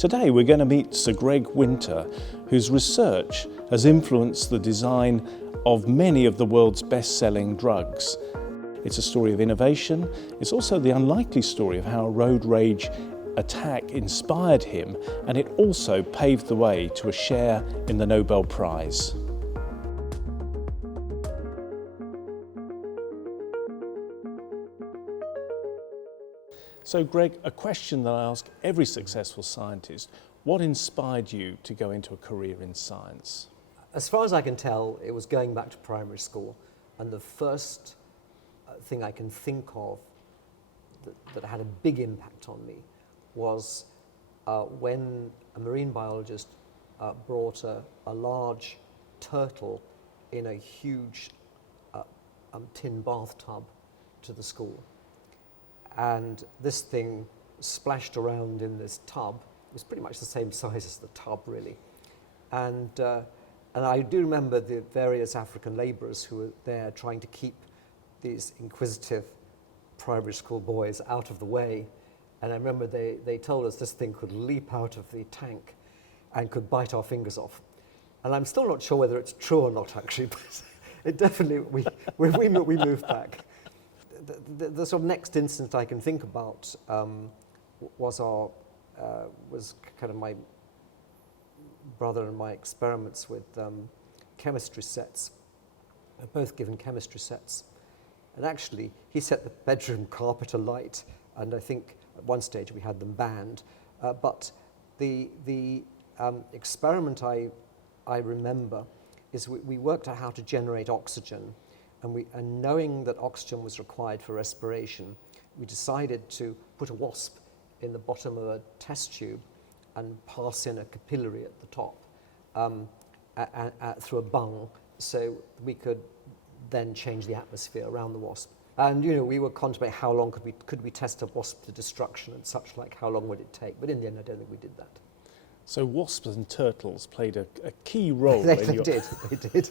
Today we're going to meet Sir Greg Winter, whose research has influenced the design of many of the world's best-selling drugs. It's a story of innovation. It's also the unlikely story of how a road rage attack inspired him, and it also paved the way to a share in the Nobel Prize. So Greg, a question that I ask every successful scientist: what inspired you to go into a career in science? As far as I can tell, it was going back to primary school, and the first thing I can think of that had a big impact on me was when a marine biologist brought a large turtle in a huge tin bathtub to the school. And this thing splashed around in this tub. It was pretty much the same size as the tub, really. And I do remember the various African labourers who were there trying to keep these inquisitive primary school boys out of the way. And I remember they told us this thing could leap out of the tank and could bite our fingers off. And I'm still not sure whether it's true or not, actually, but it definitely, we moved back. The sort of next instance I can think about was kind of my brother and my experiments with chemistry sets. We were both given chemistry sets. And actually, he set the bedroom carpet alight, and I think at one stage we had them banned. But the experiment I remember is we worked out how to generate oxygen. And knowing that oxygen was required for respiration, we decided to put a wasp in the bottom of a test tube and pass in a capillary at the top through a bung, so we could then change the atmosphere around the wasp. And we were contemplating how long could we test a wasp to destruction and such like, how long would it take? But in the end, I don't think we did that. So wasps and turtles played a key role. They did.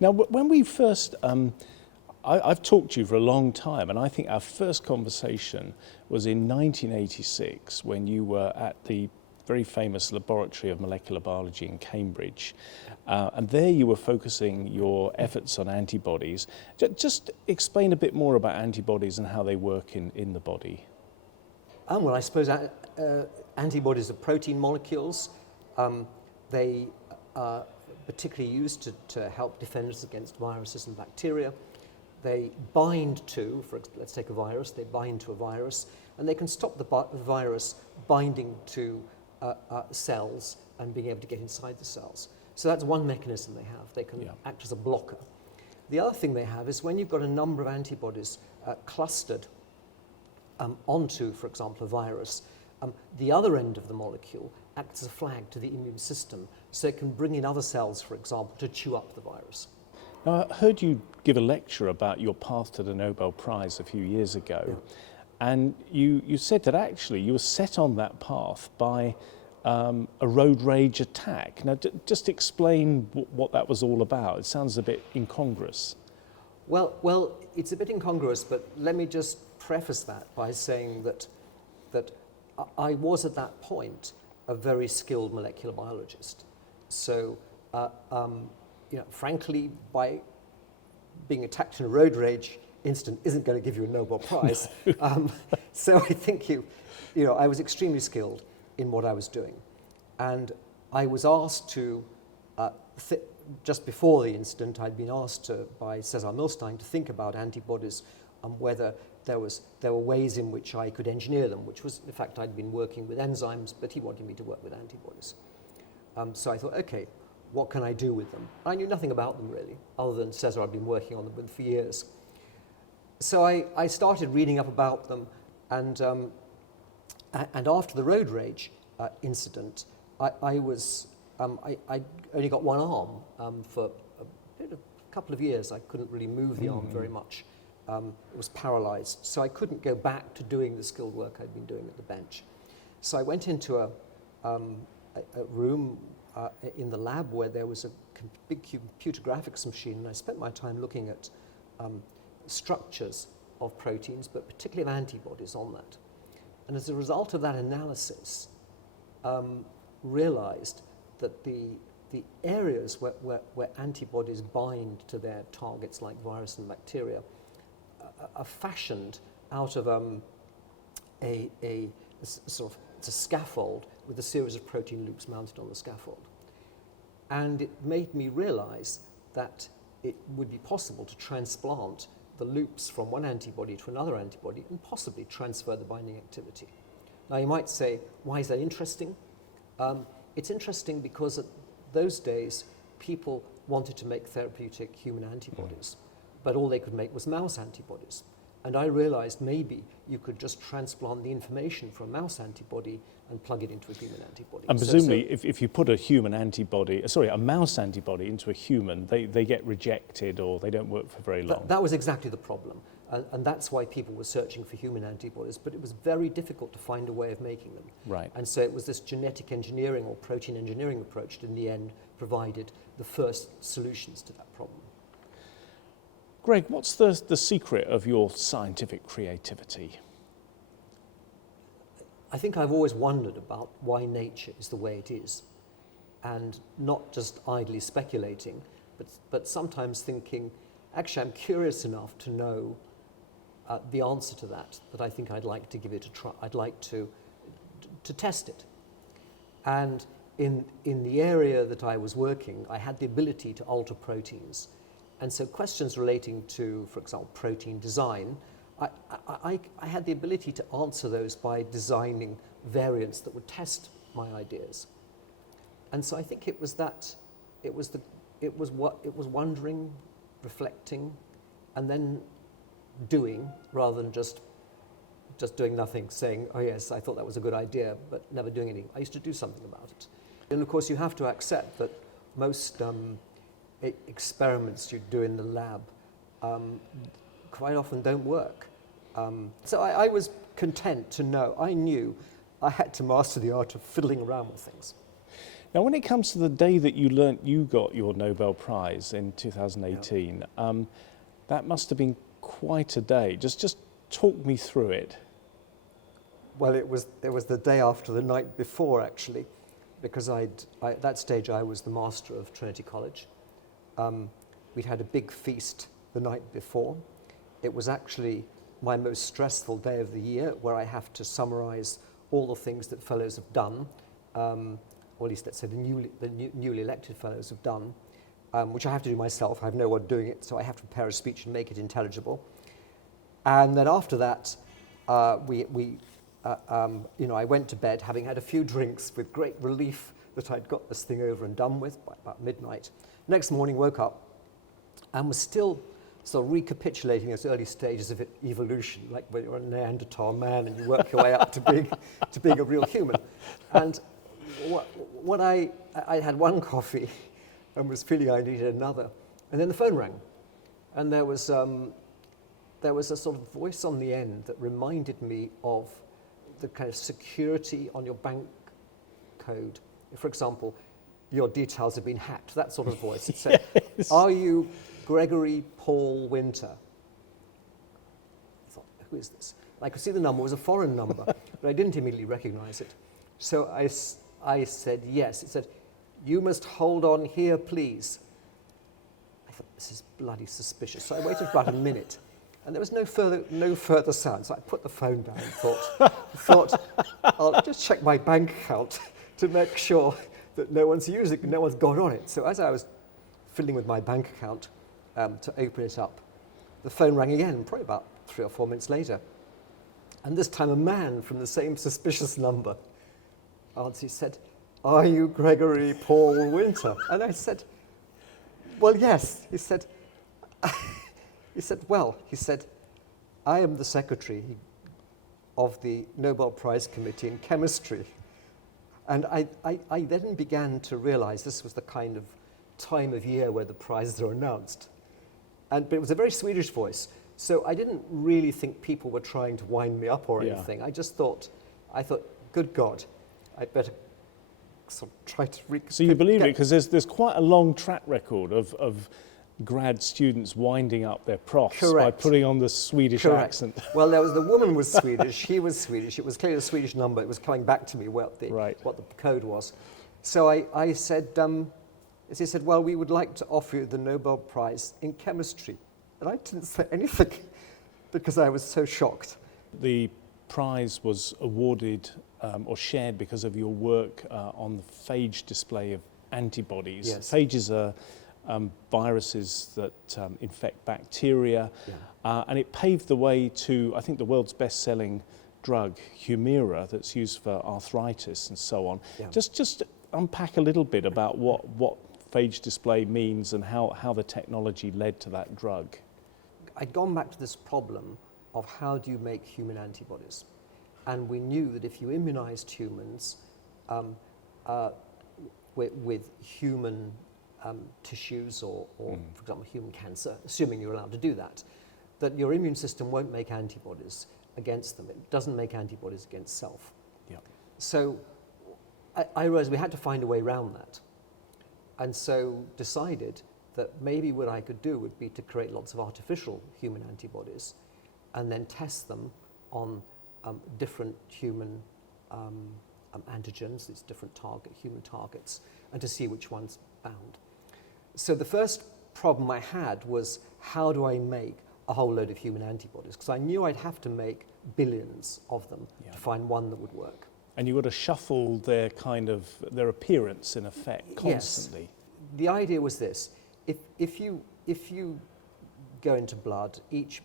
Now, when we first, I've talked to you for a long time, and I think our first conversation was in 1986 when you were at the very famous Laboratory of Molecular Biology in Cambridge. And there you were focusing your efforts on antibodies. Just explain a bit more about antibodies and how they work in the body. Well, I suppose antibodies are protein molecules. They are particularly used to help defend us against viruses and bacteria. They bind to, let's take a virus, they bind to a virus, and they can stop the virus binding to cells and being able to get inside the cells. So that's one mechanism they have. They can act as a blocker. The other thing they have is when you've got a number of antibodies clustered onto, for example, a virus, the other end of the molecule acts as a flag to the immune system, so it can bring in other cells, for example, to chew up the virus. Now, I heard you give a lecture about your path to the Nobel Prize a few years ago, and you said that actually you were set on that path by a road rage attack. Now, just explain what that was all about. It sounds a bit incongruous. Well, it's a bit incongruous, but let me just preface that by saying that I was at that point a very skilled molecular biologist. So, frankly, by being attacked in a road rage incident isn't going to give you a Nobel Prize. So I think I was extremely skilled in what I was doing. And I was asked to, just before the incident, I'd been asked by Cesar Milstein to think about antibodies and whether there were ways in which I could engineer them, which was, in fact, I'd been working with enzymes, but he wanted me to work with antibodies. So I thought, okay, what can I do with them? I knew nothing about them, really, other than Cesar I'd been working on them for years. So I started reading up about them, and after the road rage incident, I only got one arm for a couple of years. I couldn't really move the arm very much. It was paralyzed, so I couldn't go back to doing the skilled work I'd been doing at the bench. So I went into a room in the lab where there was a big computer graphics machine, and I spent my time looking at structures of proteins, but particularly of antibodies on that. And as a result of that analysis, realized that the areas where antibodies bind to their targets like virus and bacteria are fashioned out of a sort of, it's a scaffold with a series of protein loops mounted on the scaffold. And it made me realize that it would be possible to transplant the loops from one antibody to another antibody and possibly transfer the binding activity. Now you might say, why is that interesting? It's interesting because at those days, people wanted to make therapeutic human antibodies, but all they could make was mouse antibodies. And I realized maybe you could just transplant the information from a mouse antibody and plug it into a human antibody. And presumably, if you put a mouse antibody into a human, they get rejected or they don't work for very long. That was exactly the problem. And that's why people were searching for human antibodies, but it was very difficult to find a way of making them. Right. And so it was this genetic engineering or protein engineering approach that in the end provided the first solutions to that problem. Greg, what's the secret of your scientific creativity? I think I've always wondered about why nature is the way it is, and not just idly speculating, but sometimes thinking, actually I'm curious enough to know the answer to that I think I'd like to give it a try. I'd like to test it. And in the area that I was working, I had the ability to alter proteins. And so questions relating to, for example, protein design, I had the ability to answer those by designing variants that would test my ideas. And so I think it was wondering, reflecting, and then doing, rather than just doing nothing, saying, oh yes, I thought that was a good idea, but never doing anything. I used to do something about it. And of course you have to accept that most experiments you do in the lab quite often don't work. So I was content to know, I knew I had to master the art of fiddling around with things. Now, when it comes to the day that you learnt you got your Nobel Prize in 2018, that must have been quite a day. Just talk me through it. Well, it was the day after the night before, actually, because at that stage I was the master of Trinity College. We'd had a big feast the night before. It was actually my most stressful day of the year, where I have to summarize all the things that fellows have done, or at least let's say the newly elected fellows have done, which I have to do myself. I have no one doing it, so I have to prepare a speech and make it intelligible. And then after that, I went to bed having had a few drinks with great relief that I'd got this thing over and done with by about midnight. Next morning, woke up and was still sort of recapitulating those early stages of evolution, like when you're a Neanderthal man and you work your way up to being a real human. And what I had one coffee and was feeling I needed another, and then the phone rang, and there was a sort of voice on the end that reminded me of the kind of security on your bank code. For example, your details have been hacked, that sort of voice. It said, yes. Are you Gregory Paul Winter? I thought, who is this? I could see the number was a foreign number, but I didn't immediately recognize it. So I said, yes. It said, you must hold on here, please. I thought, this is bloody suspicious. So I waited about a minute, and there was no further sound. So I put the phone down and thought I'll just check my bank account to make sure that no one's using it, no one's got on it. So as I was fiddling with my bank account to open it up, the phone rang again, probably about 3 or 4 minutes later. And this time a man from the same suspicious number answered. He said, are you Gregory Paul Winter? And I said, well, yes. He said, I am the secretary of the Nobel Prize Committee in Chemistry. And I then began to realize this was the kind of time of year where the prizes are announced. But it was a very Swedish voice, so I didn't really think people were trying to wind me up or anything. I thought, good God, I'd better sort of try to... So you believe it, because there's quite a long track record of grad students winding up their profs by Correct. putting on the Swedish Correct. accent. Well, the woman was Swedish, he was Swedish. It was clearly a Swedish number. It was coming back to me what the code was. So I said, he said, well, we would like to offer you the Nobel Prize in Chemistry. And I didn't say anything because I was so shocked. The prize was awarded or shared because of your work on the phage display of antibodies. Yes. Phages are viruses that infect bacteria, and it paved the way to, I think, the world's best-selling drug, Humira, that's used for arthritis and so on. Yeah. Just unpack a little bit about what phage display means and how the technology led to that drug. I'd gone back to this problem of how do you make human antibodies. And we knew that if you immunized humans with human tissues or for example, human cancer, assuming you're allowed to do that, that your immune system won't make antibodies against them. It doesn't make antibodies against self. Yeah. So I realized we had to find a way around that. And so decided that maybe what I could do would be to create lots of artificial human antibodies and then test them on different human antigens, these different human targets, and to see which ones bound. So the first problem I had was, how do I make a whole load of human antibodies? Because I knew I'd have to make billions of them to find one that would work. And you would have shuffled their appearance in effect constantly. Yes. The idea was this: if you go into blood, each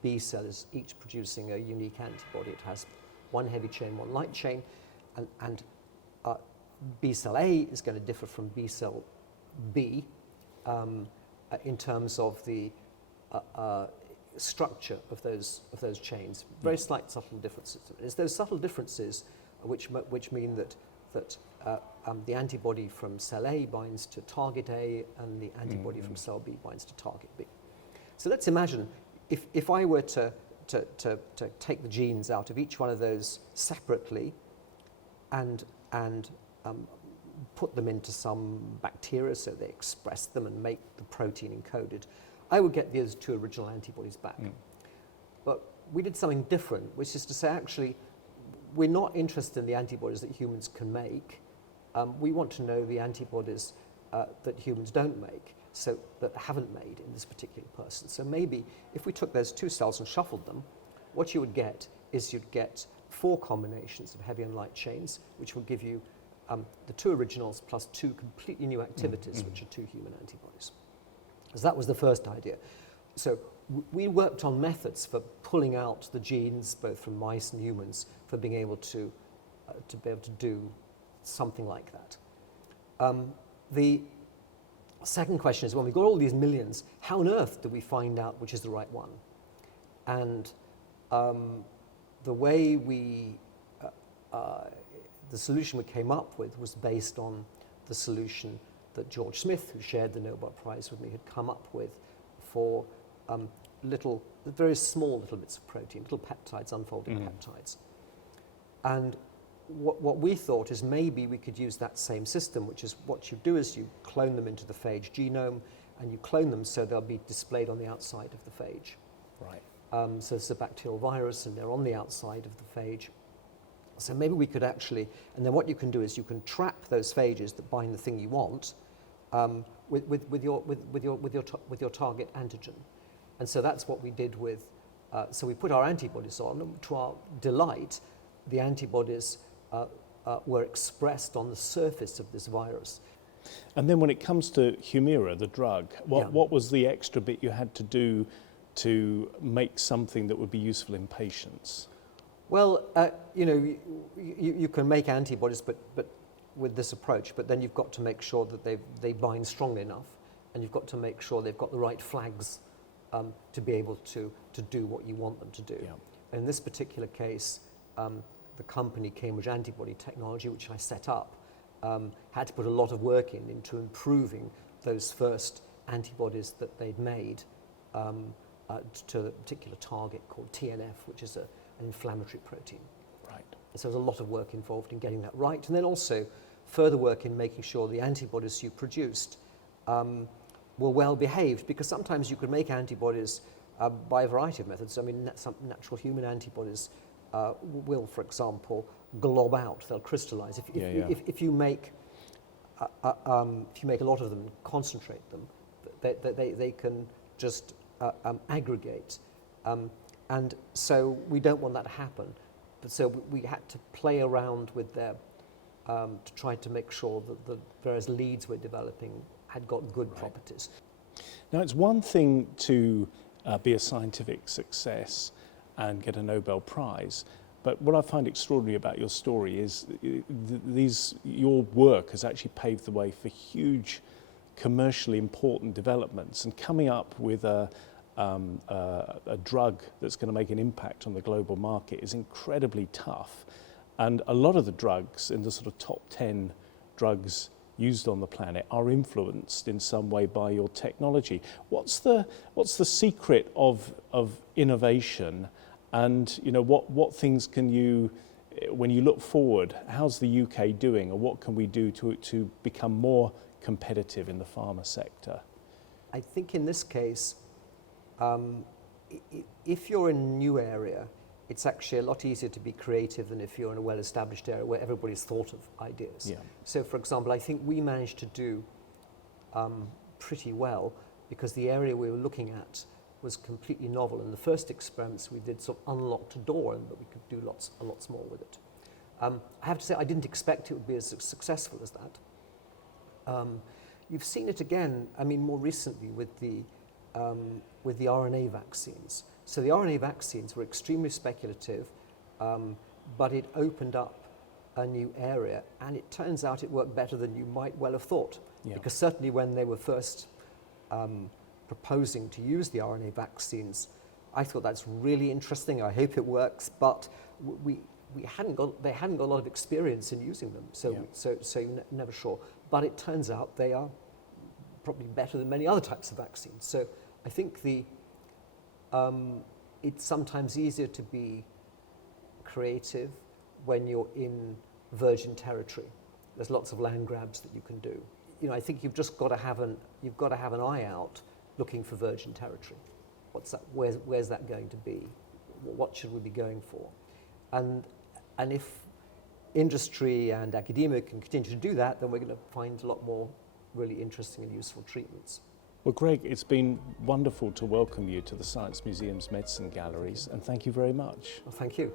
B cell is each producing a unique antibody. It has one heavy chain, one light chain, and B cell A is going to differ from B cell B in terms of the structure of those chains. Very slight subtle differences. It's those subtle differences which mean that the antibody from cell A binds to target A, and the antibody from cell B binds to target B. So let's imagine if I were to take the genes out of each one of those separately and put them into some bacteria so they express them and make the protein encoded, I would get those two original antibodies back. But we did something different, which is to say, actually, we're not interested in the antibodies that humans can make. We want to know the antibodies that humans don't make, so that haven't made in this particular person. So maybe if we took those two cells and shuffled them, what you would get is you'd get 4 combinations of heavy and light chains, which will give you the 2 originals plus 2 completely new activities, which are 2 human antibodies. So that was the first idea. So we worked on methods for pulling out the genes, both from mice and humans, for being able to do something like that. The second question is, when we've got all these millions, how on earth do we find out which is the right one? And the way the solution we came up with was based on the solution that George Smith, who shared the Nobel Prize with me, had come up with for very small little bits of protein, little peptides, unfolding peptides. And what we thought is maybe we could use that same system, which is what you do is you clone them into the phage genome, and you clone them so they'll be displayed on the outside of the phage. Right. So it's a bacterial virus, and they're on the outside of the phage. So maybe we could actually, and then what you can do is you can trap those phages that bind the thing you want with your target antigen. And so that's what we did with, so we put our antibodies on, and to our delight, the antibodies were expressed on the surface of this virus. And then when it comes to Humira, the drug, what was the extra bit you had to do to make something that would be useful in patients? Well, you can make antibodies, but with this approach, but then you've got to make sure that they bind strongly enough, and you've got to make sure they've got the right flags to be able to do what you want them to do. Yeah. In this particular case, the company Cambridge Antibody Technology, which I set up, had to put a lot of work into improving those first antibodies that they'd made to a particular target called TNF, which is an inflammatory protein. Right. So there's a lot of work involved in getting that right, and then also further work in making sure the antibodies you produced were well behaved, because sometimes you could make antibodies by a variety of methods. I mean, some natural human antibodies will, for example, glob out, they'll crystallize. If you make a lot of them, concentrate them, they can just aggregate. And so we don't want that to happen. But so we had to play around with them to try to make sure that the various leads we're developing had got good properties. Now, it's one thing to be a scientific success and get a Nobel Prize, but what I find extraordinary about your story is your work has actually paved the way for huge commercially important developments, and coming up with a drug that's going to make an impact on the global market is incredibly tough. And a lot of the drugs in the sort of top 10 drugs used on the planet are influenced in some way by your technology. What's the secret of innovation, and what things can you, when you look forward, how's the UK doing, or what can we do to become more competitive in the pharma sector? I think in this case, if you're in a new area, it's actually a lot easier to be creative than if you're in a well-established area where everybody's thought of ideas. Yeah. So, for example, I think we managed to do pretty well because the area we were looking at was completely novel. And the first experiments we did sort of unlocked a door, and that we could do a lot more with it. I have to say, I didn't expect it would be as successful as that. You've seen it again, I mean, more recently with the RNA vaccines. So the RNA vaccines were extremely speculative, but it opened up a new area, and it turns out it worked better than you might well have thought. Yeah. Because certainly when they were first proposing to use the RNA vaccines, I thought that's really interesting. I hope it works, but they hadn't got a lot of experience in using them, so you're never sure. But it turns out they are probably better than many other types of vaccines. So I think it's sometimes easier to be creative when you're in virgin territory. There's lots of land grabs that you can do. I think you've just got to have an eye out looking for virgin territory. What's that? Where's that going to be? What should we be going for? And if industry and academia can continue to do that, then we're going to find a lot more really interesting and useful treatments. Well, Greg, it's been wonderful to welcome you to the Science Museum's Medicine Galleries, and thank you very much. Well, thank you.